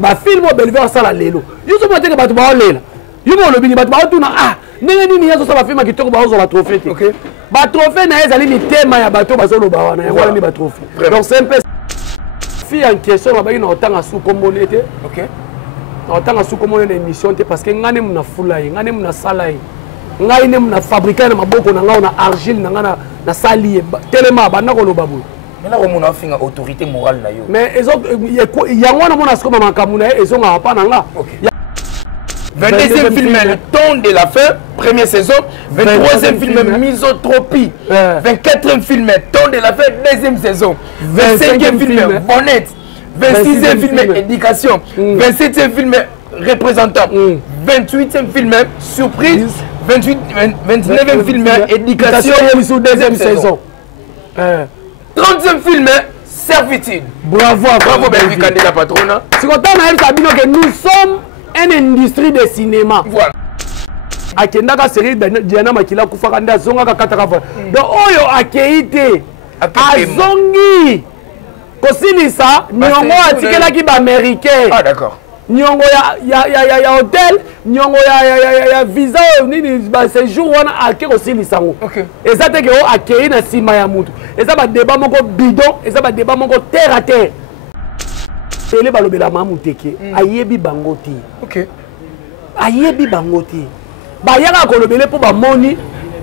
ba film o Bellevue sala lelo yo so mateke bato ba olela yo mo lobini bato ba tuna ah ndenge nini yazo sala film kitoko ba ozo ba trophée te OK ba trophée na ezali mitema ya bato ba solo ba wana ya wana ni ba trophée donc c'est un peu fille en question ba na otanga sous communauté OK na otanga sous communauté émission te parce que ngane muna fulai ngane muna salai ngai ne muna fabriquer na maboko na ngao na argile na ngana na sali telema bana ko loba boy mais là on a fait une autorité morale na yo mais yango na mona skoma makamuna ezonga pa na nga OK 22e film Le Temps de la Fin, première saison. 23e film Misotropie. 24e film Temps de la Fin, deuxième saison. 25e film Bonnette. 26e film Éducation. 27e film Représentant. 28e film Surprise. 29e film Éducation. Deuxième saison. 30e film Servitude. Bravo, bravo, Belgique, candidat patronat. Si on a que nous sommes une industrie de cinéma. Voilà. Akendaka série Diana Makila Kufaka nda zonga ka kataka. Donc oyo akeite azongi kosilisa nyongo atikela ki ba américain. Ah d'accord. Nyongo ya hôtel, nyongo ya visa nini ba séjour wana ake kosilisa ngo. OK. Ezate ke o akei na sima ya mutu. Eza ba débat moko bidon, eza ba débat moko terre à terre. Télé balobela mamu teke ayebi bangoti. OK. Ayebi bangoti. Ba yaka kolobele po ba moni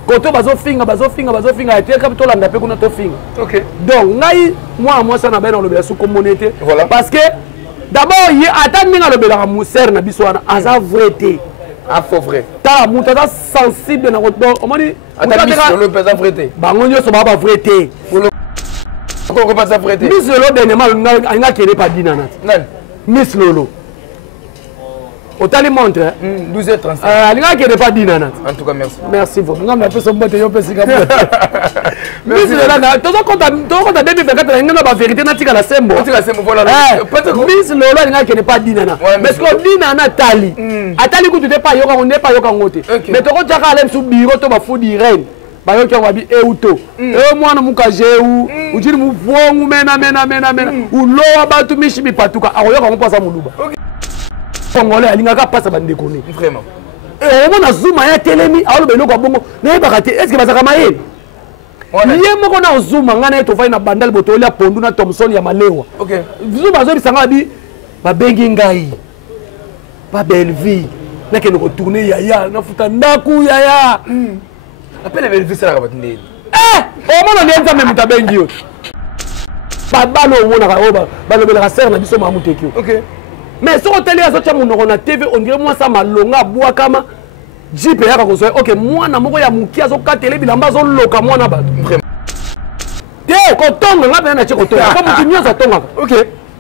koto bazo finga ete ka to landa pe kuna to finga. OK. Donc ngai moi ça na ba na lobela sous communauté parce que d'abord yi atani nga lobela mu ser na biso wana aza vrai. Ah faux vrai. Ta muta ta sensible na koto omoni atani le pesa vrai. Bango nyoso ba vrai. Pourquoi pas ça prêter? Miss Lolo dernièrement nga kene pas dina nat. Non. Miss Lolo. Otali montre 12h35. Nga kene pas dina nat. En tout cas merci. Merci beaucoup. Nga me pesa mbote yo pesa ngabo. Miss Lolo na tozo konta 2024 nga ba vérité na tika la sembo. Tika sembo voilà. Miss Lolo nga kene pas dina na. Mais ce qu'on dina na tali. Atali ku tu te pas yoka on n'est pas yoka ngote. Mais to ko jaka alem su biro to ba fudi reine. Bayoki wabi euto mwana mukajeu ujiri muvongu mena ulowa batu mishi patuka akoyoka ngopasa muluba Congolais alingaka pasa bandeko ni vraiment omona zuma ya telemi alobe eloko bongo na bakati est-ce que bazaka mayele ye moko na zuma ngana to fai na bandal botoli ya pondu na Thomson ya malewa OK zuma zo bisanga bi babengi ngai ba Bellevue na kene ko tourner yaya na futa ndaku yaya appelle Bellevue ça la batinde omona nenza me mutabengi yo babalo omona ka balobela ka ser na biso mamu tekio OK mais so hôtel ya zocha monoko na TV on dirait moi ça malonga bwa kama jipe ya ka kozo OK mwana moko ya mukia zo katele bilamba zo loka mwana bato vraiment te ko tonga ngabe na cheko tonga kama mutu nyoza tonga OK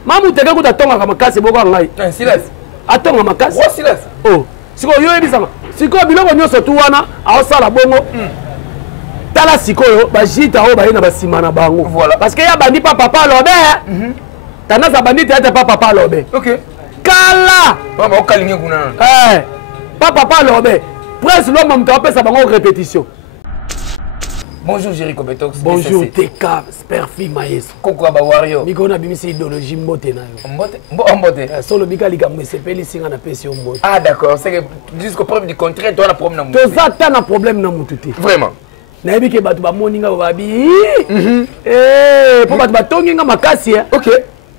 mamu teke kuta tonga kama kasi boko ngai silence atonga makasi oh silence oh siko yo ebisanga siko biloko nyoso tu wana aosala bongo tala sikoyo bajita oyo baye na basima na bango voilà parce que ya bandi pa papa lobe tanaza bandi te ata pa papa lobe OK kala mama okalinge kuna pa papa lobe presque l'homme mto apesa bango répétition. Bonjour Jericho Betox. Bonjour TK Sperfi Maes. Koko ba wario. Miko na bimisi idéologie mbote na yo. Mbote mbote. Solo bika likambo sepeli singa na pesi mbote. Ah d'accord, c'est que jusqu'au preuve du contraire toi la problème na mutu. To ça ta na problème na mutu te. Vraiment. Na yebi ke batu ba moninga ba bi. Po batu ba tonginga makasi OK.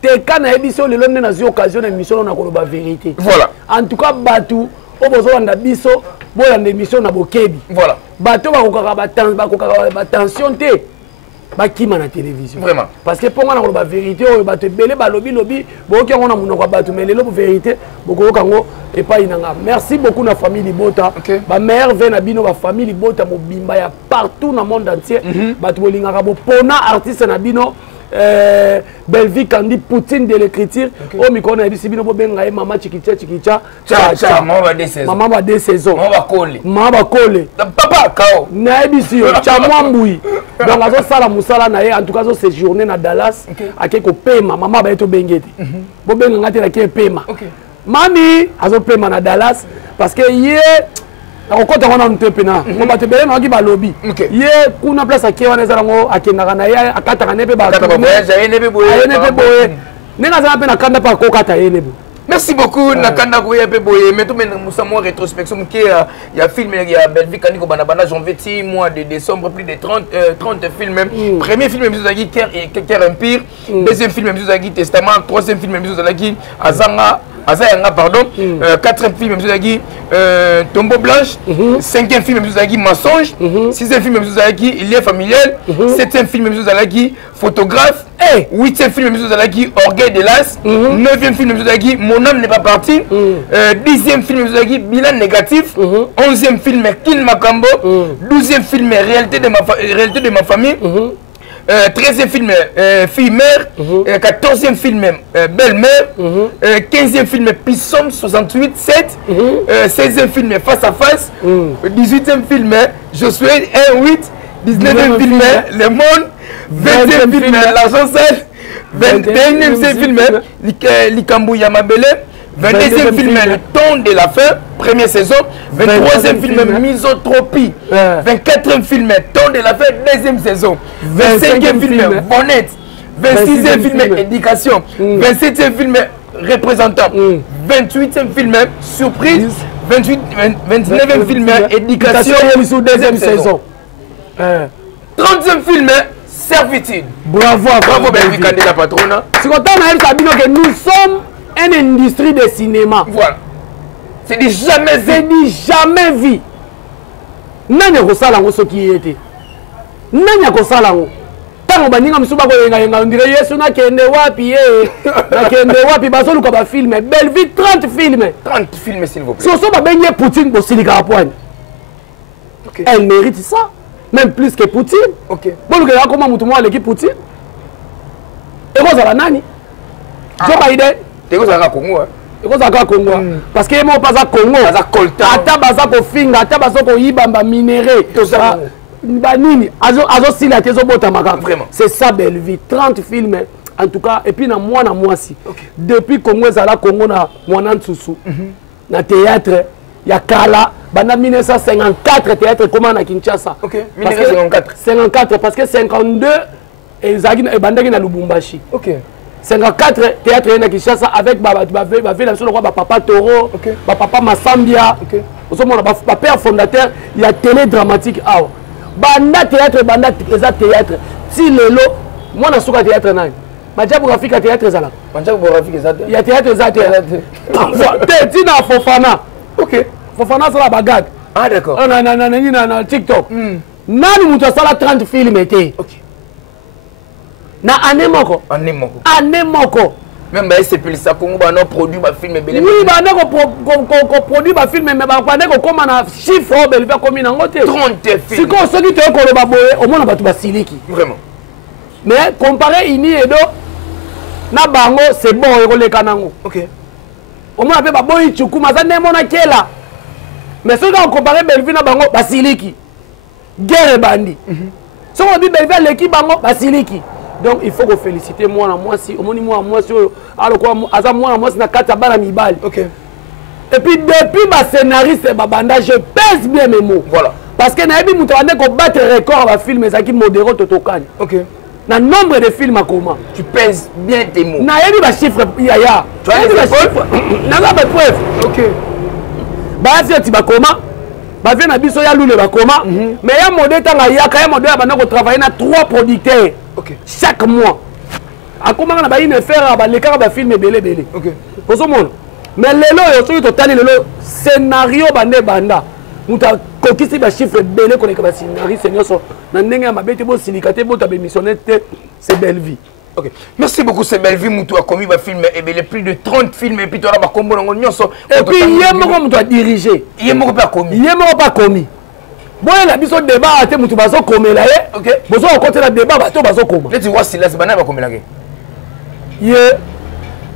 TK na yebi so lelo na zi occasion na émission na koloba vérité. Voilà. En tout cas batu obozo na biso boya na émission na bokebi. Voilà. Bato ba tension te bakima na télévision. Vraiment. Parce que pour moi na vérité o bato belé ba lobi boki ngona munoko bato mais lelo vérité boko kango et pas inanga. Merci beaucoup na famille Libota. Ba mère ve na bino ba famille Libota mobimba ya partout na monde entier. Bato bolingaka bo pona artiste na bino Bellevue Kandi Poutine de l'écriture o mikona ebisi bino bo benga e mama chikicha cha mama ba 2 saisons mama ba 2 saisons mama ba kole papa kao na ebisi yo cha mwambui donc azo sala musala na ye en tout cas zo séjourner na Dallas ake ko pema mama ba eto bengeti bo benga ngati na ke pema mami azo pema na Dallas parce que ye akokota wana ntepena ko bato bele na ki balobi ye kuna place akewana ezala ngo akendaka na ye akataka nepe ba voyage ye nepe boye nenga za pe na kanda pa kokata ye nepe Merci beaucoup. Nakanda Goya Beboye. Mais tout le monde, nous rétrospection. Il y a film, il y a Belvique, Kaniko Banabana, janvier, mois de décembre, plus de 30 films. Premier film, Mizuzagi, Ker Empire. Deuxième film, Mizuzagi, Testament. Troisième film, Mizuzagi, Azayanga, pardon. Quatrième film, Mizuzagi, Tombeau Blanche. Cinquième film, Mizuzagi, Mensonge. Sixième film, Mizuzagi, Il est familial. Septième film, Mizuzagi, Photographe. Huitième film, Mizuzagi, Orgueil de l'As. Neuvième film, Mizuzagi, Mon âme n'est pas parti. Dixième film, Mizuzagi, Bilan négatif. Onzième film, Kin Makambo. Douzième film, Réalité de ma famille. 13e film, Fille-mère. 14e film, Belle-mère. 15e film, Pissom 68-7. 16e film, Face à Face. 18e film, Josué 1-8. 19e film, Le Monde. 20e film, L'Argent Sale. 21e film, Likambu Yamabele. 22e film, Le Temps de la Fin, première saison. 23e film, Misotropie. 24e film, Temps de la Fin, deuxième saison. 25e film, Bonnette. 26e film, Éducation. 27e film, Représentant. 28e film, Surprise. 29e film, Éducation, deuxième saison. 30e film, Servitude. Bravo, bravo, Belgique, candidat patronat. C'est quand on a Sabino que nous sommes une industrie de cinéma. Voilà. C'est du jamais vu. C'est du jamais vu. Nani kosalango ce qui était. Nani kosalango. Tango baninga msuba ko yenga ndire Yesu na kende wapi na kende wapi basolu ko ba film belle vie 30 films. 30 films s'il vous plaît. So ba benye Poutine bo silika apoine. OK. Elle mérite ça. Même plus que Poutine. OK. Bon le gars comment mutu moi l'équipe Poutine. Et quoi ça la nani? Joe Biden. C'est quoi ça Congo hein? C'est quoi ça Congo? Parce que moi pas à Congo. Pas à coltan. Ata baza ko finga, ata baza ko yibamba minéré. Tout ça. Banini, azo si la tezo bota makaka. Vraiment. C'est ça belle vie. 30 films en tout cas et puis na moi si. Depuis Congo za la Congo na mwana nsusu. Na théâtre il y a Kala, bana 1954 théâtre comment na Kinshasa. OK, 1954. 54 parce que 52 et Zagin et bandaki na Lubumbashi. OK. 54 théâtre na Kinshasa avec ba ville sur le roi papa Toro, ba papa Massambia. OK. Au moment ba père fondateur, il y a télé dramatique ah. Banda théâtre banda théâtre. Si lelo moi na suka théâtre nani. Majabu Rafika théâtre zala. Majabu Rafika zala. Il y a théâtre zala. T'es na Fofana. OK. Fofana ça la bagade. Ah d'accord. Na TikTok. Nani mutu sala 30 films été. OK. Na année moko. Année moko. Année moko. Même ba c'est ça Congo ba non produit ba film belé. Oui, ba na ko produit ba film mais ba na ko comme na chiffre bel va comme na ngote. 30 films. Si ko soki te ko ba boye au moins na batu ba siliki. Vraiment. Mais comparé ini edo na bango c'est bon ko le kanango. OK. Au moins pe ba boyi chukuma za nemo na kela. Mais si on compare Belleville na bango basiliki. Guerre bandi. Si on dit Belleville l'équipe bango basiliki. Donc il faut que féliciter moi si au moins moi si alors quoi aza moi si na kata bana mibali. OK. Et puis depuis ma scénariste babanda je pèse bien mes mots. Voilà. Parce que na ebi muto ande ko battre record ba film ezaki modéro totokani. OK. Na nombre de films à comment? Tu pèses bien tes mots. Na ebi ba chiffre ya. Tu as des preuves? Na ba preuve. OK. Ba si tu ba comment? Ba vient na biso ya lule ba comment? Mais ya modèle tanga ya ka ya modèle ba na ko travailler na 3 producteurs. OK. Chaque mois. A comment na ba ine faire ba le ba film belé. OK. Pour ce monde. Mais lelo yo so to tali lelo scénario bande banda. Muta kokisi ba chiffre belé ko ba scénario senyoso na ndenge ya mabete bo silikate bo ta bémissionner c'est belle vie. OK. Merci beaucoup c'est belle vie mutu a commis ba film et les plus de 30 films et puis toi là ba kombo ngo nyonso. Et puis yemo mutu a diriger. Yemo pas commis. Yemo pas commis. Boye la biso débat ate mutu bazo komela ye. OK. Bozo côté la débat bato bazo koma. Tu vois si là c'est bana ba komela ke. Ye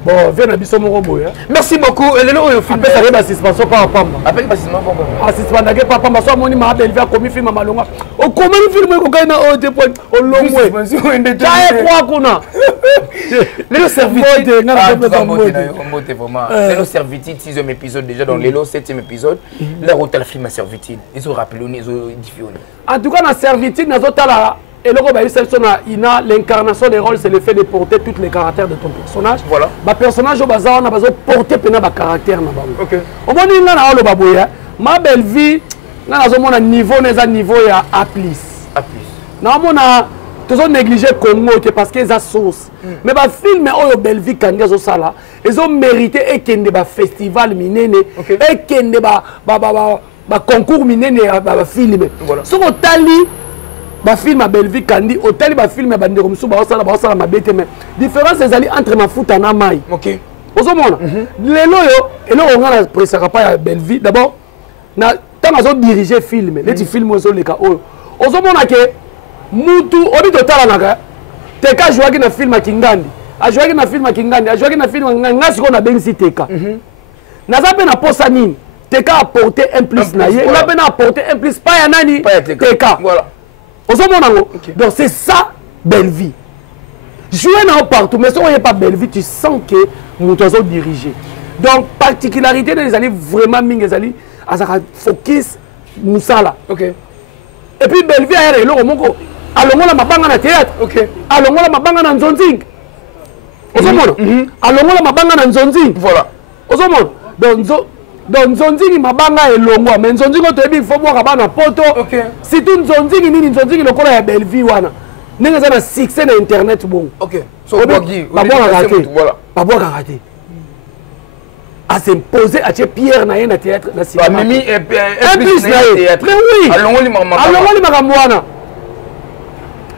bon, viens à Bissomoro Boya. Merci beaucoup. Et le nom film. Après, ça arrive à suspension par Pamba. Après, pas suspension par Pamba. Assistant d'agé par Pamba. Soit mon ima belle via commis film à Malonga. Au comment le film qu'on gagne au dépôt au long way. T'as quoi qu'on a? Le servitude. Le servitude 6e épisode déjà dans le 7e épisode. Le hôtel film à servitude. Ils ont rappelé, ils ont diffusé. En tout cas, la servitude, nous avons la Et le l'incarnation des rôles, c'est le fait de porter tous les caractères de ton personnage. Voilà. Le personnage, on a besoin de porter le caractère. Ok. Au moins, il y a ma belle vie, on a un niveau A+. On a toujours négligé le Congo parce qu'ils ont sauce. Mais les films, belle vie, quand ils ont mérité et qu'il y a des festivals minés, et qu'il y a des concours minés de films. Si on a film à Belleville Kandi, hôtel ba film à Bandero Moussou, ba osala mabete mais différence ezali entre mafuta na mai. OK. Ozomona. Lelo yo, elo on a presaka pas à Belleville. D'abord, na tant azo diriger film, les petits films ozo leka oyo. Ozomona ke mutu obi totala naka. Teka jouaki na film à Kingandi. A jouaki na film à Kingandi, a jouaki na film ngasi ko na bengi Teka. Naza pe na posa nini? Teka apporter un plus na ye, na pe na apporter un plus pas ya nani? Teka. Voilà. Donc c'est ça, belle vie. Jouer partout, mais si on n'est pas belle vie, tu sens que nous sommes dirigés. Donc, particularité des alliés, vraiment, les alliés, à focus, Moussala. Ok. Et puis, belle vie, elle est là, allons la mabanga na théâtre. Ok. Allons la mabanga na nzonzing. Allons la mabanga na nzonzing. Voilà. Donc nzonzingi mabanga elongwa mais nzonzingi otebi il faut boire bana poto si tout nzonzingi nini nzonzingi lokola ya belle vie wana ndenge za na succès na internet bon OK so bogi voilà pas boire raté à s'imposer à Pierre na na théâtre na cinéma mimi et plus na théâtre mais oui allongoli makambo wana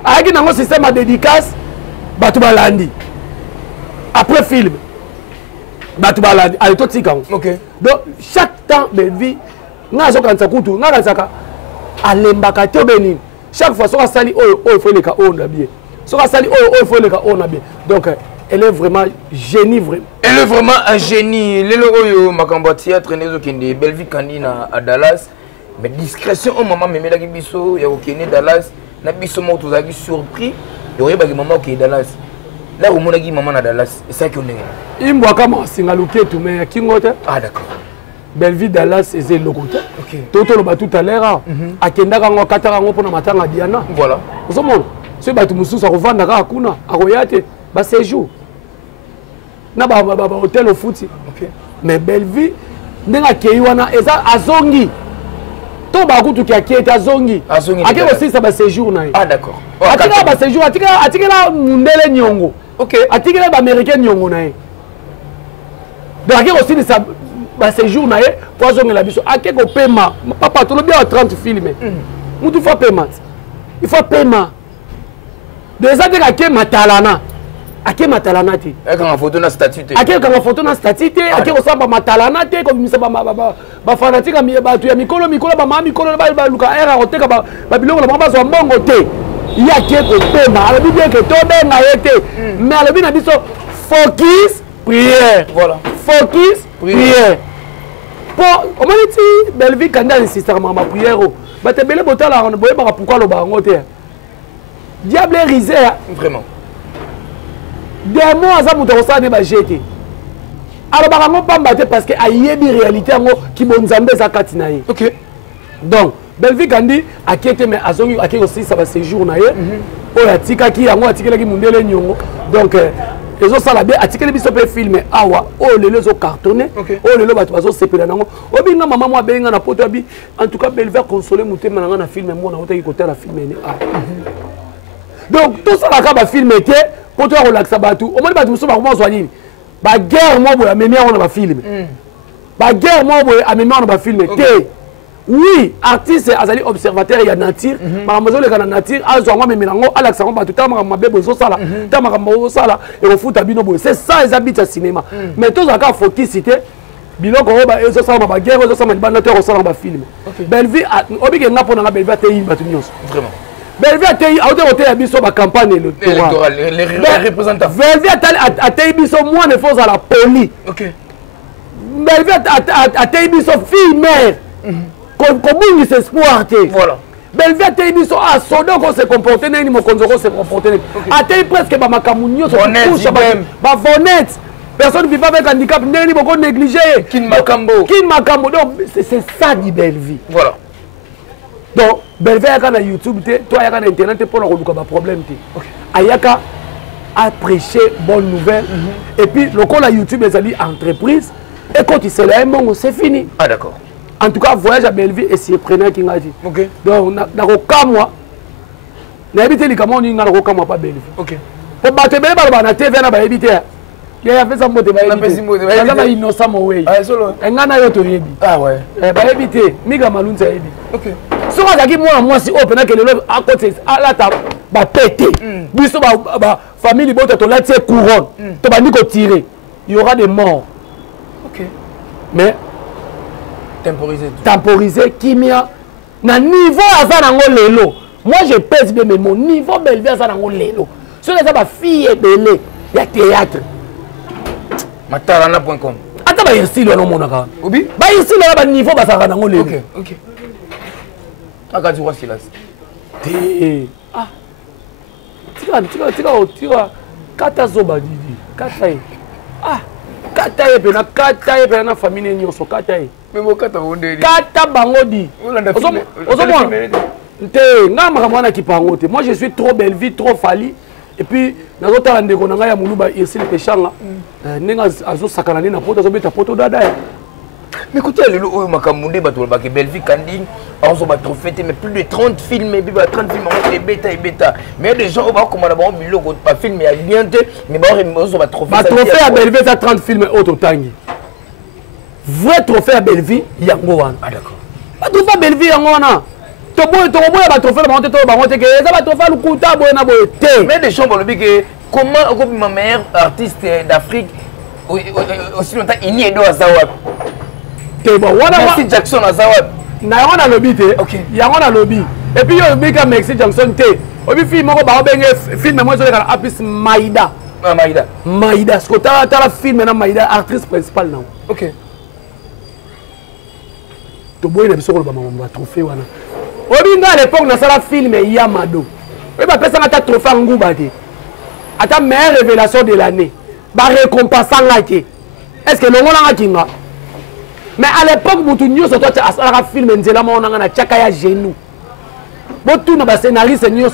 ayaki nango système à dédicace batu balandi après film batu baladi ali to tika OK donc chaque temps de vie nga zo kanza kutu nga kanzaka alembaka te benini chaque fois soka sali oyo faut leka on na bien soka sali oyo faut leka on na bien donc elle est vraiment génie vraiment elle est vraiment un génie lelo oyo makambo théâtre nezo kende Belleville Kandi na à Dallas mais discrétion au moment memela ki biso ya okene Dallas na biso mo tozaki surpris yo yeba ki maman okene Dallas. Là où mon ami maman à Dallas, c'est ça qu'on est. Il m'a comme singalouké tout mais qui ngote. Ah d'accord. Belleville Dallas c'est le côté. OK. Toto le tout à l'heure à Kenda kango katara ngo pona matanga Diana. Voilà. Vous savez ce batu mususu revendre ka kuna akoyate ba séjour. Na ba hôtel au foot. OK. Mais Belleville ndenga keiwana eza azongi. To ba kutu ki akete azongi. Ake aussi ça ba séjour na. Ah d'accord. Atika ba séjour atika la mundele nyongo. OK. Atika la américain nyongo na. Donc ake aussi ça ba séjour na pour azongi la biso. Ake ko paiement. Papa to lo bien 30 films. Mutu faut paiement. Il faut paiement. Déjà de ake matalana. Ake matalana ti. Ake en photo na statut. Ake en photo na statut. Ake ko samba matalana te ko misa ba fanatique mi ba tu ya mikolo ba mama mikolo ba luka era oteka ba bilongo na ba so mbongo te. Ya ke ko pema ala bi bien que to benga yete. Mais ala bi na biso focus prière. Voilà. Focus prière. Pour on m'a dit Belleville Kandi insiste ma prière. Ba te bele botala on boye ba pourquoi lo ba ngote. Diable risé vraiment. Des mots à ça pour te ressentir ba jeter. Alors barango pambate parce que ayebi réalité ngo ki bonzambe za katinaye. OK. Donc Belleville Kandi akete mais azongi akeke aussi ça va séjour na ye. O ya tika ki yango atikela ki mundele nyongo. Donc ezo sala bien atikela biso pe filmer awa o lelo zo cartonné. O lelo batu bazo sepela nango. Obinga maman moi benga na poto bi en tout cas Belleville consoler mutema nanga na film moi na otaki côté la film ni ah. Donc tout ça la ka ba film était pour toi relaxer batu. O moni batu muso ba comment soigner. Ba guerre moi boya memia on va filmer. Ba guerre moi boya amemia on va filmer. Oui, artiste azali observateur il y a nature. Ma maison le kana nature azo ngwa memia ngo alaxa ngo batu tama mabebo zo sala. Tama mo sala et au foot abino boya. C'est ça les habits au cinéma. Mais tous aka focus cité biloko ba ezo sala ba guerre ezo sala ba noteur sala ba film. Belleville obike ngapo na Belleville te batu nyonso. Vraiment. Belleville a été à biso ba campagne électorale les représentants. Belleville a été biso moi ne faut à la poli. OK. Belleville a été biso fille mère. Comme il s'espoir té. Voilà. Belleville a été biso a sodo ko se comporter nani mo konzoko se comporter. A été presque ba makamunyo so touche ba bonnet. Personne vivant avec handicap nani beaucoup négligé. Kin makambo. Donc c'est ça dit Belleville. Voilà. Donc Belvé ayaka na YouTube te, toi ayaka na internet te pour la koluka ba problème te. Ayaka a prêché bonne nouvelle et puis le col à YouTube les alliés entreprise et quand il se lève c'est fini. Ah d'accord. En tout cas voyage à Belleville et surprenant qui m'a dit. OK. Donc na ko moi na habité les camons ni na ko moi pas Belleville. OK. Pour battre Belleville ba na TV na ba habité. Il a fait ça moté ba habité. Ça va innocent mo way. Ah solo. Ngana yo to yebi. Ah ouais. Ba habité miga malunza yebi. OK. Si on a dit moi si open que le à côté à la table ba péter. Biso ba famille bota to la tie couronne. To ba ni ko tirer. Il y aura des morts. OK. Mais temporiser kimia na niveau aza nango lelo. Moi je pèse bien mais mon niveau Belleville aza nango lelo. Sur les ba fille belé ya théâtre. matarana.com. Ata ba ici le no monaka. Obi? Ba ici le ba niveau ba saka nango lelo. OK, OK. Aka tu vois Silas. Ah. Tira kata zoba didi. Kata e. Ah. Kata e pe na famille nyonso kata e. Même kata onde. Kata bango di. Ozo Nte nga makambo na kipango te. Moi je suis trop Belleville, trop Fali. Et puis nazotala ndeko na nga ya muluba ici le pechanga. Nenga azo sakana na poto azo beta poto dada ya. Mais écoutez, le Makamoundé, Belleville, Kanding, on a trophée, mais plus de 30 films, 30 films, on est bêta et bêta. Mais il y a des gens qui ont un film, mais il y a bien mais on a trophée. Le trophée à Belleville, c'est 30 films auto tangi. Vrai trophée à Belleville, il y a un gowan. Ah d'accord. Le trophée à Belleville, il y a un gowan. Tu peux le trophée, mais des gens qui ont comment ma meilleure artiste d'Afrique aussi longtemps, il n'y a pas de Merci Jackson à Zawad. Il y a un lobby. Il y a un lobby. Et puis il y a un lobby Merci Jackson. Et puis film, moi je regarde Apis Maïda. Maïda. Maïda. Ce que tu as la film maintenant Maïda, actrice principale non. OK. Tu vois il y a un trophée wana. Obinga à l'époque na sala film Yamado. Et ba pesa ngata trophée Ngouba te. Ata meilleure révélation de l'année. Ba récompensant ngaki. Est-ce que longo na kinga? Mais à l'époque, tu as fait un film qui a été à genoux. Tu as fait un scénariste qui a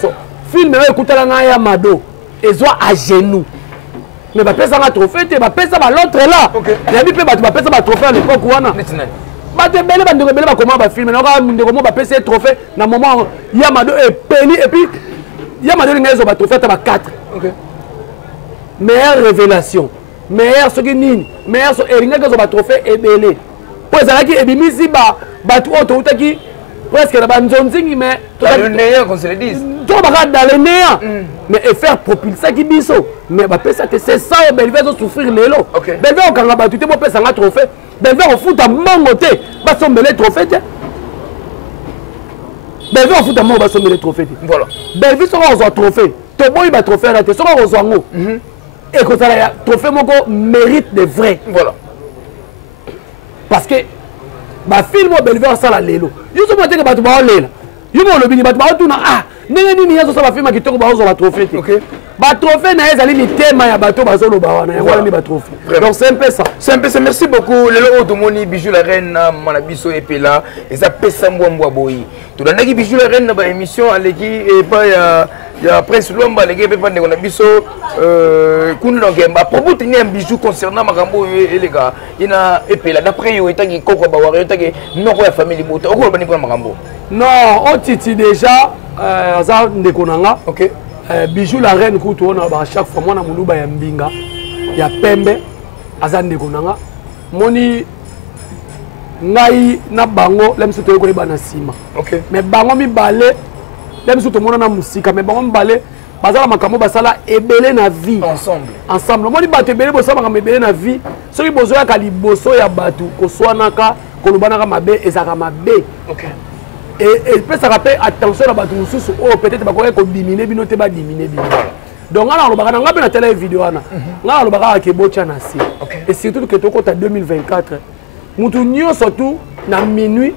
film qui a Mado et à genoux. Mais tu as fait un trophée, tu as fait l'autre là. Tu as fait un trophée à l'époque. Tu as fait un film, tu as fait un trophée dans le moment où Yamado est payé et puis Yamado a fait un trophée à 4. Meilleure révélation, meilleure ce qui est meilleure ce qui est trophée et belé. Pour ça qui ebimisi batu auto utaki presque na banzonzingi mais dans le néant qu'on se le dise. Tout va dans le néant. Mais faire propulser qui biso mais ba pesa que c'est ça Belleville va souffrir lelo. Belleville au kanga batu te bo pesa nga trophée. Belleville au foot à mangoté ba sombele trophée te. Belleville au foot à mango ba sombele trophée te. Voilà. Belleville sera au trophée. To boy ba trophée là te sera au zango. Et que ça la trophée moko mérite de vrai. Voilà. Parce que ma film Belleville ça la lelo. Yo so moté que batu ba lela. Yo mo lobi ni batu ba tuna ah ndenge nini yazo so ba film kitoko ba zo ba trophée. OK. Ba trophée na ezali ni tema ya bato ba zo lo ba wana ya wala ni ba trophée. Donc c'est un peu ça. C'est un peu ça. Merci beaucoup. Lelo otomoni Bijou la reine na manabiso epela eza pesa mbwa boyi. To dandaki Bijou la reine na ba émission aleki et pas ya Prince Lomba les gars pe pande na biso kunno ngemba propos tenir un bijou concernant makambo et les gars ina epela d'après yo etaki koko ba wari etaki noko ya famille bota okolo bani pour makambo. Non, on titi déjà ça ndekonanga. OK. Bijou la reine kutu on a chaque fois moi na muluba ya mbinga ya pembe aza ndekonanga. Moni ngai na bango lemso to ko bana sima. OK. Mais bango mi balé même si tout le monde a musique mais bon balé bazala makambo basala ebele na vie ensemble moi ni bato ebele bosala makambo ebele na vie soki bozoya ka liboso ya batu koswanaka kolobanaka mabe ezaka mabe. OK. Et peut ça rappeler attention na batu mususu oh peut-être bakoya ko diminuer bino te ba diminuer bino donc ngana lobaka na ngabe na télé vidéo wana ngana lobaka ke bocha na si et surtout que tokota 2024 mutu nyo surtout na minuit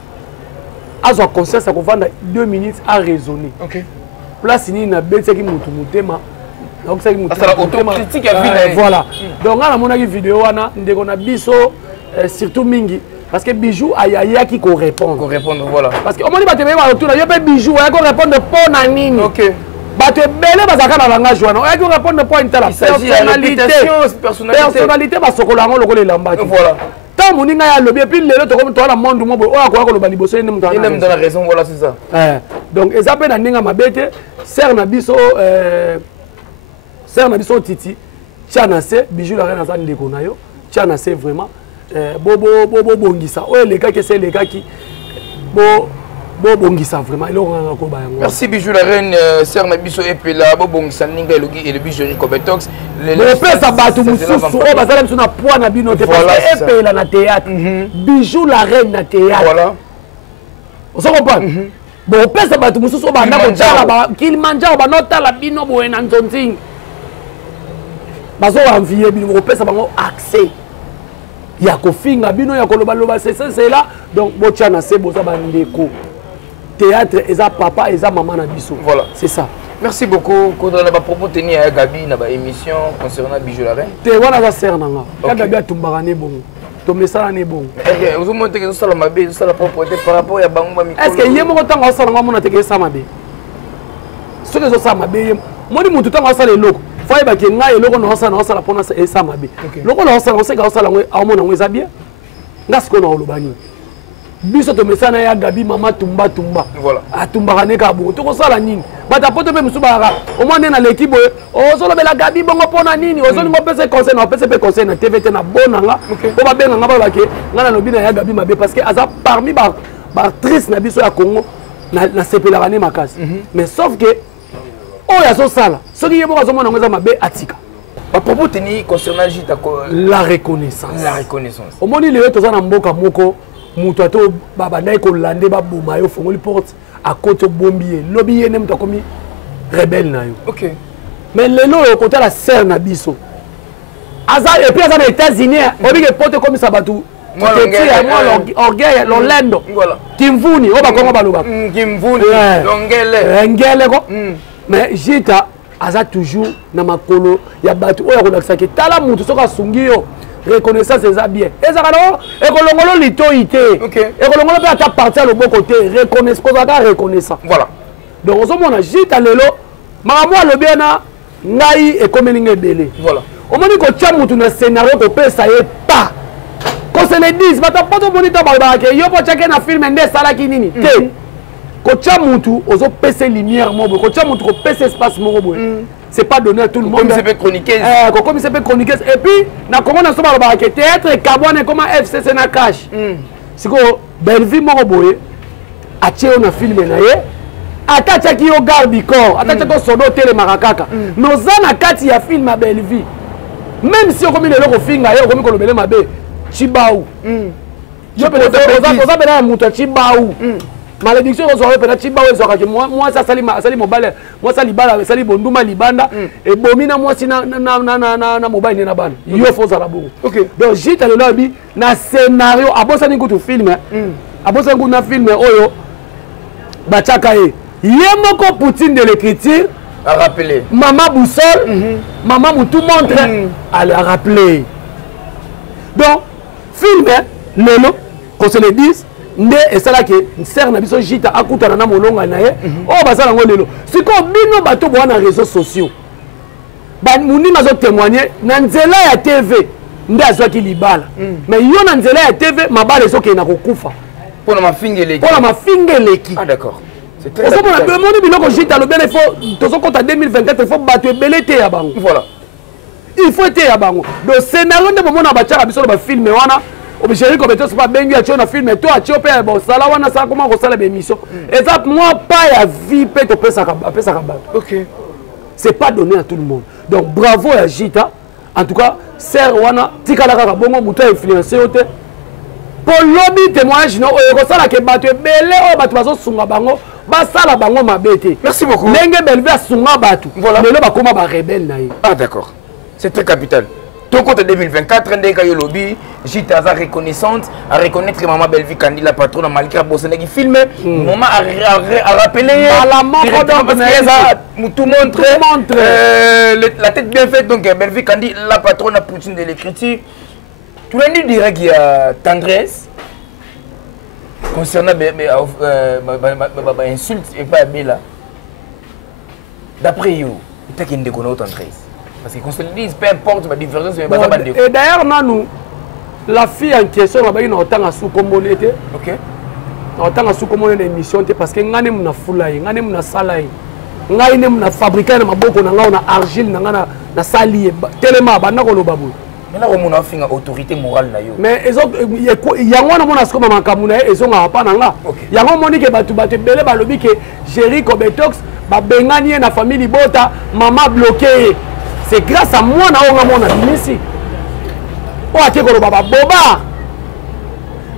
azo conscience à vendre 2 minutes à raisonner. OK. Place ni na bête qui mutu mutema. Donc ça qui mutu. Ça la autocritique à vie. Voilà. Donc on a mon vidéo wana ndeko na biso surtout mingi parce que Bijou aya qui ko répondre. Ko répondre voilà. Parce que au moment bato ba retour yo pe Bijou aya ko répondre pour na nini. OK. Bato belé bazaka na langage wana. Aya ko répondre pour une telle personnalité ba sokolango lokole lambati. Voilà. Tant moninga ya lobi et puis lelo to comme toi la monde mo oya ko ko loba liboso ene mutana. Il aime dans la raison voilà c'est ça. Donc eza pe na ninga mabete ser na biso Titi Tianase Bijou la reine za ndeko na yo Tianase vraiment bobo bongisa oyo les gars qui c'est les gars qui bongisa vraiment il aura ko ba yango. Merci Bijou la reine ser na biso et puis là bongisa ninga et le bijouterie Cobetox le pesa batu mususu o bazala biso na poids na bino te parce que epela na théâtre Bijou la reine na théâtre voilà on se comprend. Bon pesa batu mususu o banda ko tala ba Kilimanjaro ba notala bino bo na ntonting bazo envier bino ko pesa bango accès ya ko finga bino ya ko loba c'est là donc botiana c'est boza bandeko théâtre eza papa eza maman na biso voilà c'est ça. Merci beaucoup Kodra na ba propos tenir à Gabi na ba émission concernant Bijou la reine te wana za ser nanga ka Gabi atumbaka ne bon to mesala ne bon vous montrez que ça la mabe ça la propreté par rapport ya bango ba mikolo est-ce que yemo ko tanga osala ngamo na teke ça mabe ce que ça mabe moni mutu tanga osala eloko faut ba ke ngai eloko na osala pona ça mabe loko na osala ngwe amona ngwe za bien ngasiko na olobani biso to mesana ya Gabi mama tumba voilà atumbaka ne ka bongo to ko sala nini bata poto pe musubaka au moins na l'équipe o solo bela Gabi bongo pona nini o solo ngo pese conseil na pese pe conseil na TVT na bonanga ko ba benga ngaba ba ke ngana lobi na ya Gabi mabe parce que aza parmi ba actrice na biso ya Congo na sepelaka ne makasi mais sauf que o ya so sala soki yebo ka zo mona ngeza mabe atika à propos tenir concernant Jita la reconnaissance au moni le to za na mboka moko mutu ato babandai kolande baboma yo fongoli porte à côté bombier lobi yene mutu akomi rebelle na yo OK mais lelo yo kota la sœur na biso aza et puis aza na États-Unis obi ke porte comme ça batu moi orgueil lolendo voilà kimvuni oba kongo baloba kimvuni ngele ko mais Jita aza toujours na makolo ya batu oya kolakisa ke tala mutu soka sungi yo reconnaissance eza bien ezaka no ekolongolo litoi te ekolongolo mpe ata parti ya loboko te kozaka reconnaissant voilà donc ozomona Jita lelo makambo alobi wana ngai ekomeli nga ebele voilà omoni kotia mutu na scénario kopesa ye pa kose le 10 bato poto omoni to balobaka yo po tiake na filme nde esalaki nini te kotia mutu ozopesa lumière moko boye kotia mutu kopesa espace moko boye c'est pas donné à tout le monde. Comme c'est pas chroniquer. Comme c'est pas chroniquer. Et puis, na Congo na soba ba ke théâtre Kabwane comme FCC na cash. Siko Belleville moko boye atie na film na ye. Ata taki yo garde corps, ata taki sodo tele marakaka. Noza na kati ya film à Belleville. Même si on comme le loko finga yo comme ko lobele mabe Chibau. Yo pe oza pe na muto Chibau. Malédiction on soit peut-être Chibau ezaka que moi ça sali mobile moi ça libala sali bonduma libanda et bomina moi si na mobile na bana yo faut ça la bongo OK donc Jita le lobby na scénario abosa ni kutu film abosa nguna film oyo bachaka ye moko Poutine de l'écriture à rappeler maman boussole maman moutou montre à le rappeler donc film lelo qu'on se le dise nde esala ke ser na biso Jita akutana na molonga na ye o basala ngo lelo siko bino bato bo na réseaux sociaux ba muninga zo témoigner na nzela ya TV nde azwaki libala mais yo na nzela ya TV mabala esoke na kokufa pona mafingeleki ah d'accord c'est très bien on a demandé biloko Jita le bien il faut tozo kota 2024 il faut bato ebele te ya bango voilà il faut te ya bango donc scénario nde bomona bachaka biso ba film wana obligé ko beto pas bengi atio na film to atio pe bon sala wana sa comment ko sala émission exemple moi pas ya vie pe to pesa ka ba OK c'est pas donné à tout le monde donc bravo à Jita en tout cas ser wana tikala ka bongo muto influencer ote pour lobby témoignage no ko sala ke bato ebele o bato bazo sunga bango ba sala bango mabete merci beaucoup ndenge belve sunga bato lelo ba koma ba rebelle na ye ah d'accord c'est très capital. Ton compte 2024, ndeka yo lobby, Jita za reconnaissante, à reconnaître maman Belleville Kandi la patronne malgré Bosana qui filme, maman a rappelé tout montre la tête bien faite donc Belleville Kandi la patronne Poutine de l'écriture. Tout le monde dirait qu'il y a tendresse, concernant insulte et pas Bella, d'après vous, il y a une déconnaissance entre eux. Parce qu'on se le dit, peu importe la différence, mais pas de. Et d'ailleurs, nous, la fille en question, elle a autant à sous-communauté. Ok. Autant à sous-communauté d'émission, parce que nous avons une foulaille, nous avons une salaire. Nous avons une fabrication de beaucoup, nous avons une argile, nous avons une salier. Tellement, nous avons une babou. Mais là, on a une autorité morale. Mais il y a un peu de Kamouna, ils ont pas nanga. Il y a un moment que batu belé balobi que Jerry Kobetox ba bengani na famille bota maman bloqué. C'est grâce à moi na on mona ici. O ate ko baba boba.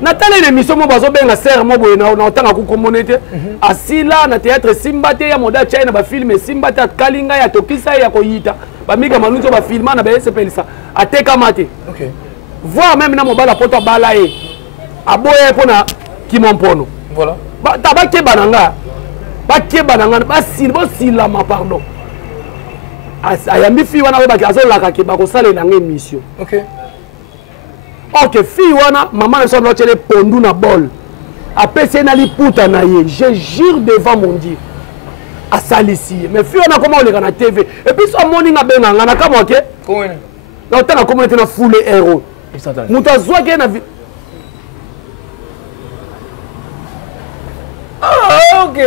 Natale une émission mo bazo benga serre mo boye na otanga ku communauté. Asila na théâtre Simbate ya moda China ba film Simbate Kalinga ya Tokisa ya koyita. Ba miga manunzo ba filma na ba sepelisa. Ateka mate. OK. Voir même na mobala poto balaé. Aboye pona kimompono. Voilà. Ba tabake bananga. Ba ke bananga ba sila ma pardon. Ayambi fi wana ba ki azola ka ke ba ko sala na émission. OK. OK, fi wana maman ne so no tele pondu na bol. Apese na li puta na ye. Je jure devant mon Dieu. À Salissi. Mais fi wana comment on le na TV. Et puis so morning abenga na kama OK. Comment na otanga communauté na foule héros. Mutu azwaki na OK.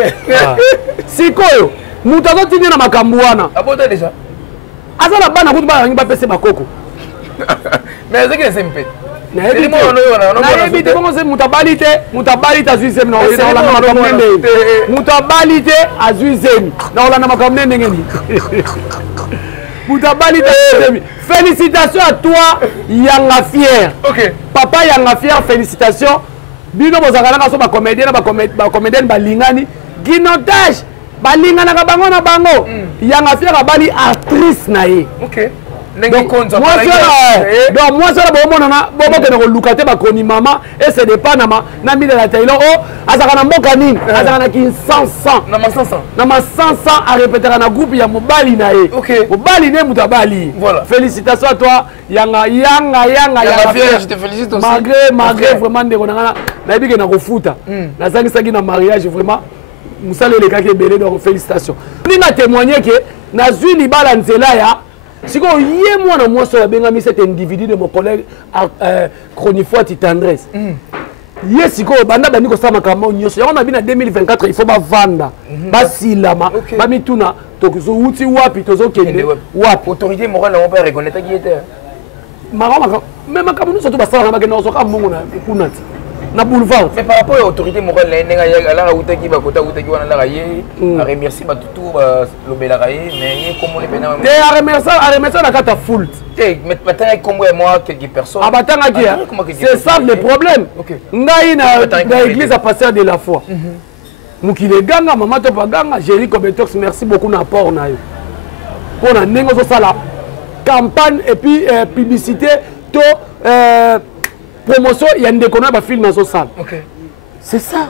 Sikoyo mutu azotindi na makambo wana. Abota déjà. Azala bana kutu barangi bapese bakoko. Mais c'est que c'est un peu. Nayebi te bongo se mutabali azwi zemi na olanda makambo nende. Mutabali te azwi zemi na olanda makambo nende ngeni. Mutabali te zemi. Félicitations à toi Yanga Fier. OK. Papa Yanga Fier, félicitations. Bino bozakana so ba comédien ba comédienne balingani. Guinotage balingana ka bango na bango. Yanga Fier abali actrice na ye. OK. Donc moi ça bon monana bobo ke na luka te ba koni mama et c'est dépend na mi de la taille oh azakana mboka nini azakana ki 100 na ma 500 à répéter na groupe ya mobali na ye. Mobali ne mutabali. Voilà. Félicitations à toi Yanga Fier, je te félicite aussi. Malgré vraiment ndeko na na bi ke na kofuta na zangisaki na mariage vraiment musale le kake belé donc félicitations. Ni na témoigner que na zui libala nzela ya si ko yé mwana mwasi ya bengami cet individu de mon collègue Chronifois Tendresse. Yé siko banda bandi ko sama kama nyoso yango na bina 2024 il faut ba vanda ba silama ba mituna tokuzo uti wapi tozo kende wapi autorité morale on peut reconnaître qui était marama mais makamu surtout ba sala na kende so ka mungu na kunati na boulevard. Mais par rapport à l'autorité morale, là où tu as remercié tout mais comment les pénales. Remercier la carte foule. Mais maintenant, comment moi, quelques personnes. C'est ça le problème. Dans l'église à passer de la foi. Moukile Ganga, Maman Topa Ganga, Jerry Kobetox, merci beaucoup d'apport. Pour la négociation, la campagne et puis publicité, promotion, il y a une déconne à film dans ce salle. C'est ça.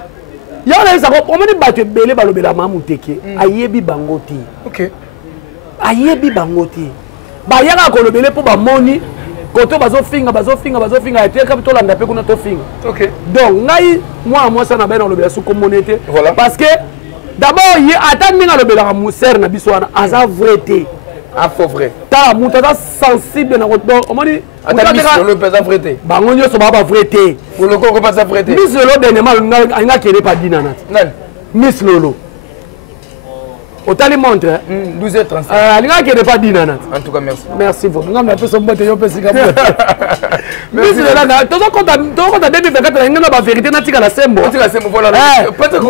Il y a un on m'a dit battu belé balobela mamuteke. Ayebi bangoti. OK. Ayebi bangoti. Ba yaka ko lobele pour ba moni. Koto bazo finga et tu capito landa pe kuna to finga. OK. Donc ngai moi ça na ben dans lobela sous communauté. Voilà. Parce que d'abord il attend minga lobela muser na biswana aza vrai. Ah, faux vrai. Ta mutada sensible na roto. On m'a dit attends Miss Lolo pesa vrai. Bango nyoso ba vrai. Pour le corps pas ça vrai. Miss Lolo dernièrement nga kele pas dinana. Non. Miss Lolo. Autant les montre 12h35. Alinga kele pas dinana. En tout cas merci. Merci beaucoup. Nga m'appelle son bote yo pesi ka. Miss Lolo na tozo konta 2024 nga ba vérité na tika la sembo. Tika sembo voilà.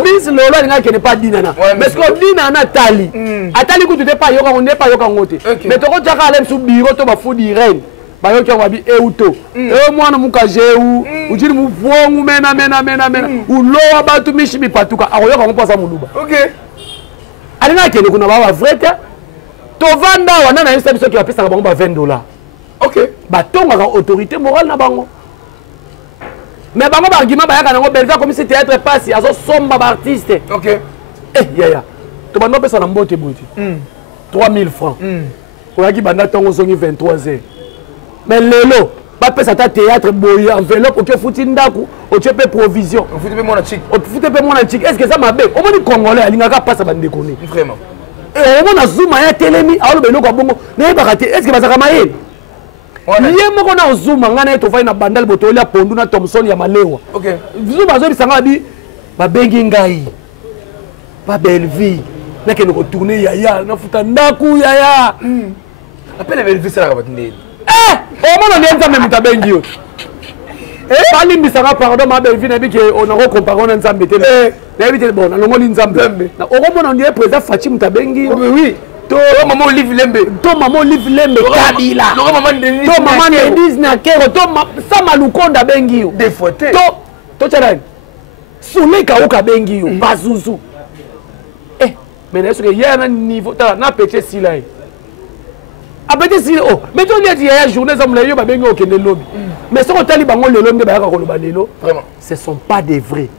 Miss Lolo alinga kele pas dinana. Parce que dinana tali. Atali ku tu te pas yoka on ne pas yoka ngote. Mais to ko tjaka alem sou bureau to ba fudi reine. Bayoki wabi euto mwana mukajeu ujiri muvongu mena ulowa batu mishi bipatuka akoyoka ngoposa muluba. OK. Alina kene kuna baba vrai to vanda wana na insta biso ki apesa bango ba $20. OK. Batonga ka autorité morale na bango. Mais bango ba argument ba yaka nango belza comme si théâtre passe azo somba ba artiste. OK. Ya to bando pesa na mbote boti 3000 francs oyaki banda tongo zongi 23h. Mais lelo bapesa ta théâtre boye enveloppe oke futi ndaku otie pe provision futi pe mona chic est-ce que ça mabe omoni congolais alingaka pasa bandeko ne vraiment et omona zuma ya telemi alobe eloko bongo nayebaka te est-ce que bazaka mayele ye moko na ozuma nga na ye tofai na bandale botoli ya pondu na Thomson ya malewa zuma azobisanga babi babengi ngai babelvi nakende kotourne yaya nafuta ndaku yaya apele belvi salaka bato ndeni omona nde nzambe moto abengi yo balimbisaka pardon mabelvi nayebi ke onako compare na nzambe te nayebi te bon nalongoli nzambe okomona ondie président faci moto abengi yo to mama olive lembe kabila to mama Denise Nakero to Sama Lukonda abengi yo to tchalani Suleka oka abengi yo bazuzu mais na soki ya na niveau ta na pete sila e apete sila oh mais to liati ya journée za mula yo ba bengi okende lobi mais soko tali bango lelo nde ba yaka koloba lelo vraiment ce sont pas des vrais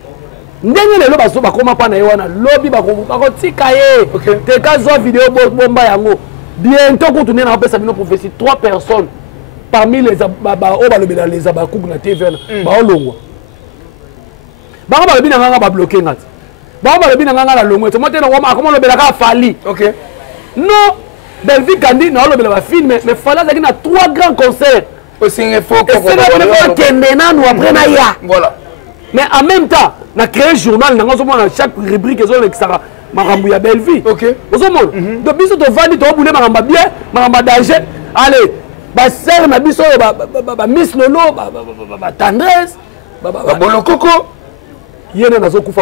ndenge lelo baso bakoma pa na yo wana lobi bakotika ye te ka zo vidéo bomba yango bientôt ko tourner na pesa bino prophétie 3 personnes parmi les o balobela les abakubu na TV ba olongwa ba ba bina nganga ba bloquer ngati Baba le bina nganga la longo to mote na wama comment le belaka fali OK non Belvi Kandi na le belaka film mais fala zaki na 3 grands concerts aussi il faut que c'est kendena nous après na ya voilà mais en même temps na créer journal na ngozo mona chaque rubrique ezo le kisara makambu ya Belvi OK ozo mona de biso to vandi to boule makamba bien makamba danger allez ba sœur na biso ba Miss Lolo ba tendresse ba bolo coco yena nazokufa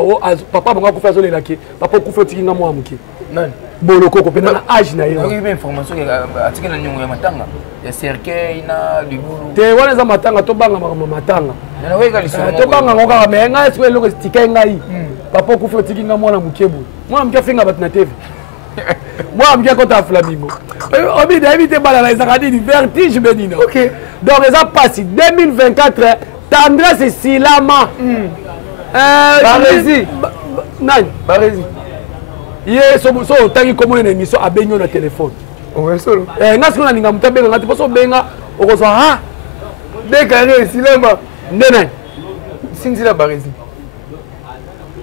papa banga kufa zolela ke papa kufa tikinga mwa muke nani boloko ko pena na age na yena ngi information atike na nyongo ya matanga ya cercueil na libulu te wana za matanga to banga matanga na weka lisoma to banga ngoka menga eswe loko stikai ngai papa kufa tikinga mwa mukebu mwa muke finga bat na TV mwa muke ko ta flamingo obi David te bala na izakadi di vertige benino OK donc ça passe 2024 tendresse silama Barezi nani Barezi ye so tangi komone na émission abenyo na téléphone ouais solo ngasi na ninga mutabenga ngati poso benga okozwa ha déclaré silema nene sinzila Barezi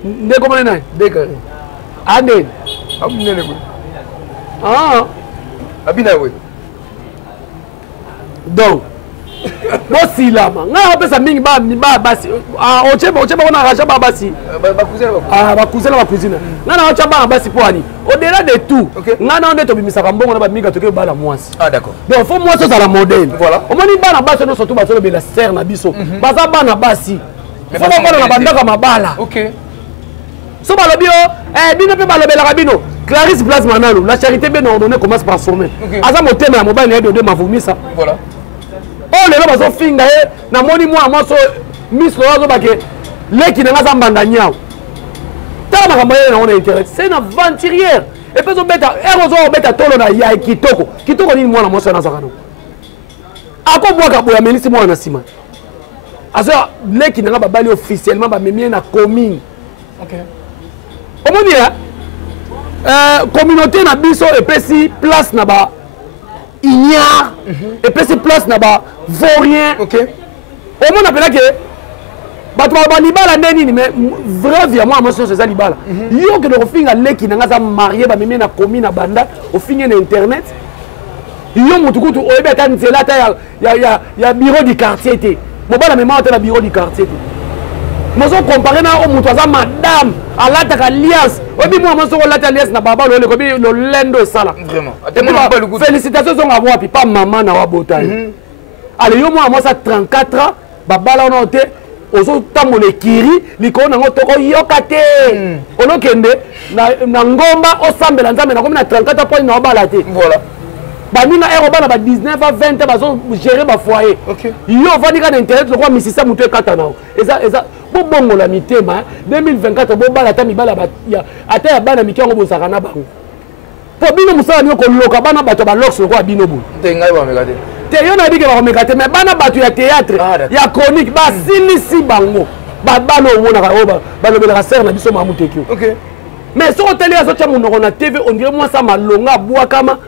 nde komone nani déclaré ande amnene ko abina we donc bosilama nga pesa mingi ba basi ocheba ona raja ba basi ba cousine nga na ocha ba basi poani au-delà de tout nga na onde to bimisaka mbongo na ba minga toke ba la mwasi d'accord donc faut moi ça la modèle voilà omoni ba na basi no surtout ba solo be la serre na biso baza ba na basi faut ba na bandaka mabala OK so ba lobio bino pe ba lobela kabino Clarisse Blas Manalo la charité bien ordonnée commence par sommet aza motema ya mobile de mavumisa voilà oh lelo bazo finga na moni mwa moso Miss Loazo bake leki na ngaza mbanda nyao tala makambo na ona intérêt c'est une aventurière et puis zo beta erozo beta tolo na ya kitoko nini mwana moso na zakano ako bwaka boya melisi mwana na sima azo leki na ngaba bali officiellement ba memie na commune OK omoni ya communauté na biso epesi place na ba ignare et puis c'est place là-bas vaurien OK au moins appelle que bato ba libala ndeni mais vrai via moi c'est ça libala yo que le refinga leki na ngaza marié ba mimi na komi na banda au finge na internet yo mutukutu oyebeta nzela ta ya bureau du quartier té mobala mema ta bureau du quartier té mozo comparer na o mutu aza madame alata ka alliance obi moi mozo ko lata alliance na baba lo le ko bi lo lendo sala vraiment félicitations zonga wapi pas maman na wa botaye allez yo moi ça 34 ans baba la on te ozo tamole kiri liko na ngoto ko yokate olokende na ngomba osambela nzambe na komi na 34 ans point na bala te voilà banina ero bana ba 19 à 20 ans bazo gérer ba foyer OK yo vandi ka na internet lokwa misisa mutu ekata nao eza bongo la mitema 2024 bo bala ta mibala ya ata ya bana mikango bosaka na bango po bino musala ni ko loka bana bato ba lox lokwa bino bu te ngai ba megate te yo na bike ba megate mais bana bato ya théâtre ya chronique ba silisi bango ba balo mona ka oba balobela ka serre na biso mamutekio OK mais so hôtel ya so cha munoko na TV on dirait moi ça malonga bwa kama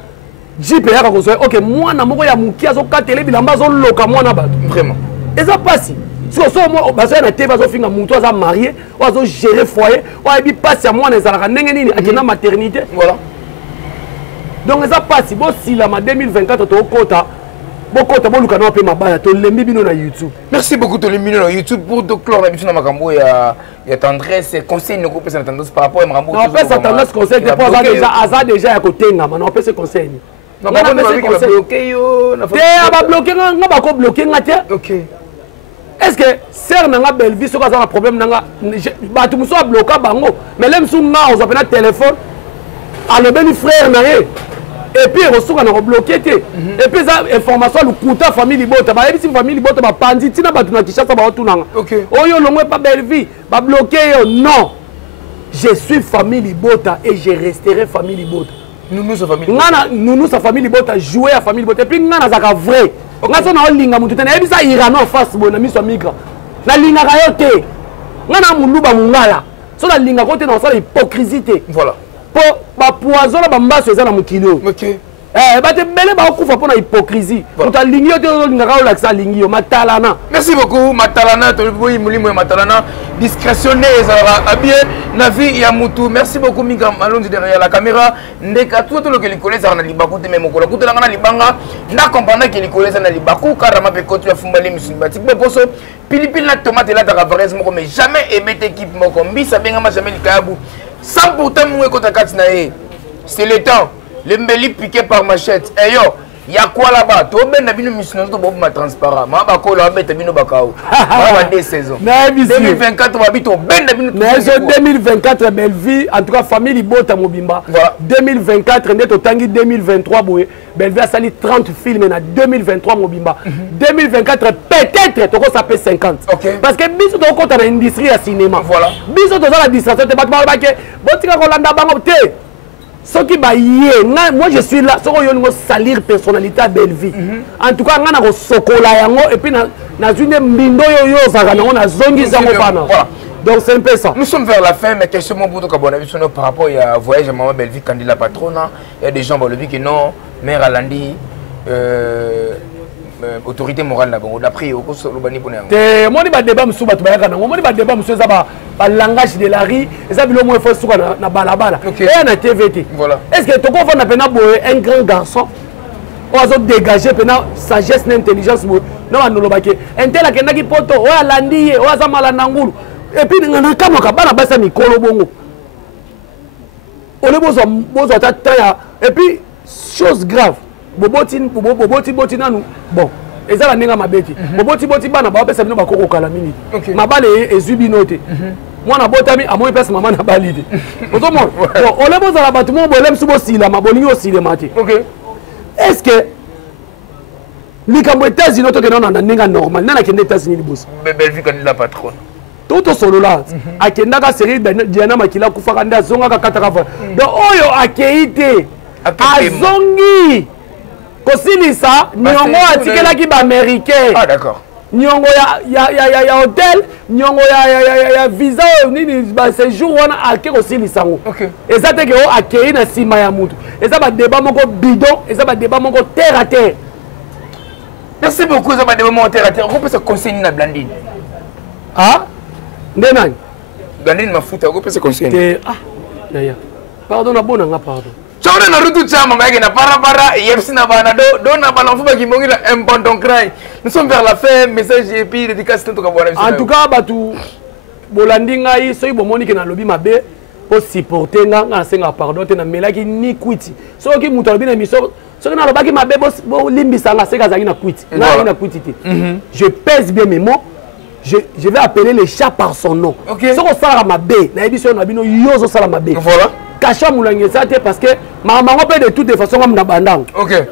jipe yaka kozoya ok mwana moko ya moki azokatela bilamba azoloka mwana bato vraiment eza pasi so bazoya na te bazofinga motu aza marié oyo azogérer foyer oyo ayebi pasi ya mwana ezalaka ndenge nini akenda maternité voilà donc eza pasi bosilama 2024 tokota bokota boluka na mpe mabaya tolembi bino na YouTube. Merci beaucoup tolembi bino na YouTube pour clore na biso na makambo ya tendresse conseil ne kopesa na tendresse par rapport à makambo on pesa tendresse conseil te pour aza déjà ya kotengama na opesa conseil ni na ba bloquer yo na te ba bloquer nga ba ko bloquer nga te OK est-ce que sœur nanga Belleville soka za problème nanga ba tu muso bloquer bango mais lem su nga oza pena téléphone alobeli frère na ye et puis resuka na bloquer et puis ça information le kuta famille libota ba ebisi famille libota ba pandi tina ba tuna Kinshasa ba otunanga oyo longwe pas Belleville ba bloquer yo non je suis famille libota et je resterai famille libota nous sa famille ngana nous sa famille libota jouer à famille libota et puis ngana zaka vrai ngaso na olinga mutu tena ebisa irano face bona miso migra na linga ka yo te ngana muluba mungala so na linga ko te na so hypocrisie voilà ba poison la bambaso eza na mokilo OK bate bele ba okufa pona hypocrisie mutu alingi yo te olinga ka olakisa alingi yo matalana. Merci beaucoup matalana toboyi mulimo ya matalana discrétionné ezalaka bien na vie ya mutu. Merci beaucoup Minga Malonzi derrière la caméra ndeka tout le que likole za na libaku te même kola kutela na libanga na comprendre que likole za na libaku karama pe kotu ya fumbali musulmati be poso pilipili na tomate la ta varese moko mais jamais aimé équipe moko mbisa benga jamais likabu sans pourtant moué kota katina e c'est le temps le mbeli piqué par machette et yo ya quoi là-bas to ben na bino mission to bob ma transparent ma ba ko la beta bino bakao ba des saisons 2024 ba bito ben na bino 2024 belle vie en tout cas famille libota mobimba 2024 ndeto tangi 2023 boye belle vie a sali 30 films na 2023 mobimba 2024 peut-être to ko ça peut 50 parce que biso to ko ta na industrie ya cinéma voilà biso to za la distraction te ba ba ke botika ko landa bango te. Ce qui va y moi je suis là, ce que je salir personnalité à Belleville. En tout cas, on a sokola yango et puis na une mbindo yo ça on a zongi zango pana. Donc c'est un peu ça. Nous sommes vers la fin mais question pour tout cabona par rapport à voyage à maman Belleville quand il la patronne, il y a des gens qui le disent que non, mère Alandi autorité morale là bon d'après au cours le bani poner. Te moi ni ba débat musu batu bayaka na moi ni ba débat musu za ba langage de la rue eza bilo mo faut suka na balabala et na TVT. Voilà. Est-ce que to ko fa na pena boye un grand garçon o azo dégager pena sagesse na intelligence mo na banolobaki entela kendaki poto o alandi ye o aza malanda ngulu et puis ngana kama ka bana basa mikolo bongo ole bozo ta et puis chose grave boboti nanu bon eza la ndenge mabeti boboti bana bapesa bino bakoko kala minute mabale ezwi bino te mwana botami amoi pesa mama na bali te otomona ole bozala bato mo bolem su bosilama bolingi osilema te est-ce que likambo États-Unis tokende na ndenge normal nana kende États-Unis liboso Belleville quand la patronne toto solola akendaka série Diana Makila kufaka nda zonga kataka donc oyo akeite azongi kosilisa nyongo atikelaki ba américain. Ah d'accord. Nyongo ya hôtel, nyongo ya visa nini ba séjour wana ake kosilisa ngo. OK. Eza te ke o akei na sima ya mutu. Eza ba débat moko bidon, eza ba débat moko terre à terre. Merci beaucoup eza ba débat moko terre à terre. On peut se conseiller na Blandine. Ah? Ndenani? Blandine mafuta, on peut se conseiller. Ah. Ya. Pardon na bona nga pardon. Chora na rutu chama ngaki na para yepsi na bana do na bana fuba kimbongi na important cry. Nous sommes vers la fin, message et puis dédicace tout ka bona. En tout cas batu bolandi ngai soki bomoni ke na lobi mabe po supporter nga senga pardon te na melaki ni kwiti. Soki mutu lobi na miso soki na lobaki mabe bo limbisa nga seka zaki na kwiti. Na na kwiti te. Je pèse bien mes mots. Je vais appeler les chats par son nom. Soko sala mabe na ebiso na bino yozo sala mabe. Voilà. Kacha moulange ça parce que maman peut de toutes les façons comme na bandang.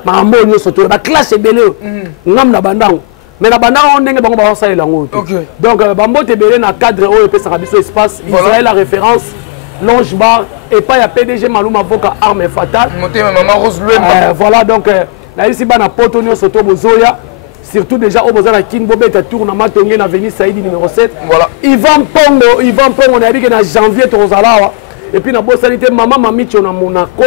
Maman on soto ba classe belé ngam na bandang. Mais na bandang on ndenge bango ba sala lango. Donc bambo te belé na cadre o pe sa biso espace Israël la référence Longe Bar et pas ya PDG Maluma Voka arme fatale. Maman Rose Luemba. Voilà donc na ici ba na poto nyo soto bozoya. Surtout déjà au besoin de King Bobet tournement tongé na Avenue Saïdi numéro 7. Voilà. Ivan Pongo on a dit que en janvier tozala et puis na bosanité Maman Mamicho na Monaco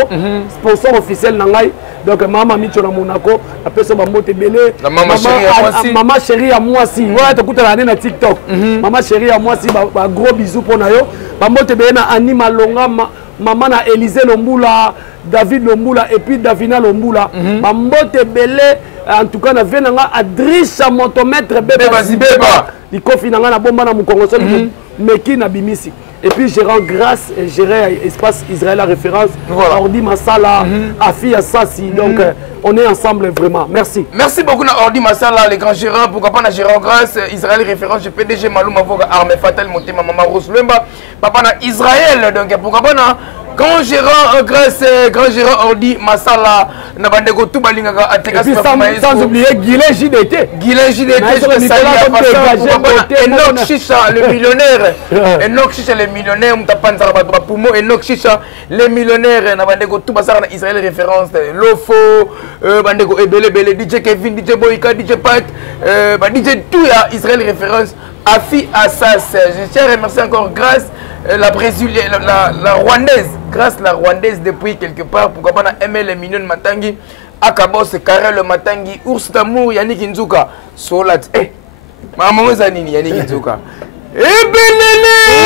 sponsor officiel na ngai donc Maman Mamicho na Monaco après ça bambote belé Maman chérie à moi si voilà t'écoutes la na TikTok Maman chérie à moi si ba gros bisous pour na yo bambote belé na Anima Longa Maman na Élisée Lombula David Lombula et puis Davina Lombula bambote belé en tout cas na venanga Adrisha motomètre beba zibeba likofi nanga na bomba na mukongo so meki na bimisi et puis je rends grâce et gérer espace Israël à référence Ordi Masala Afi Assassi donc on est ensemble vraiment merci beaucoup na Ordi Masala les grands gérants pourquoi pas na gérant grâce Israël référence je PDG Malou Mavoga Armée Fatal Motema Maman Rose Lemba papa na Israël donc pourquoi pas na grand gérant grâce grand gérant Ordi Masala na bandeko tout balingaka ateka sans oublier Guilin JDT je salue Enoch Chicha le millionnaire Enoch Chicha le millionnaire mutapanza ba Pumo Enoch Chicha le millionnaire na bandeko tout basara na Israël référence Lofo bandeko ebele bele DJ Kevin DJ Boyka DJ Pat ba DJ tout ya Israël référence Afi Assas je tiens à remercier encore grâce la brésilienne la rwandaise grâce la rwandaise depuis quelque part pourquoi pas na aimer les millions Matangi Akabos Karel le Matangi Ours d'amour Yannick Nzuka Solat maman zanini Yannick Nzuka ebelele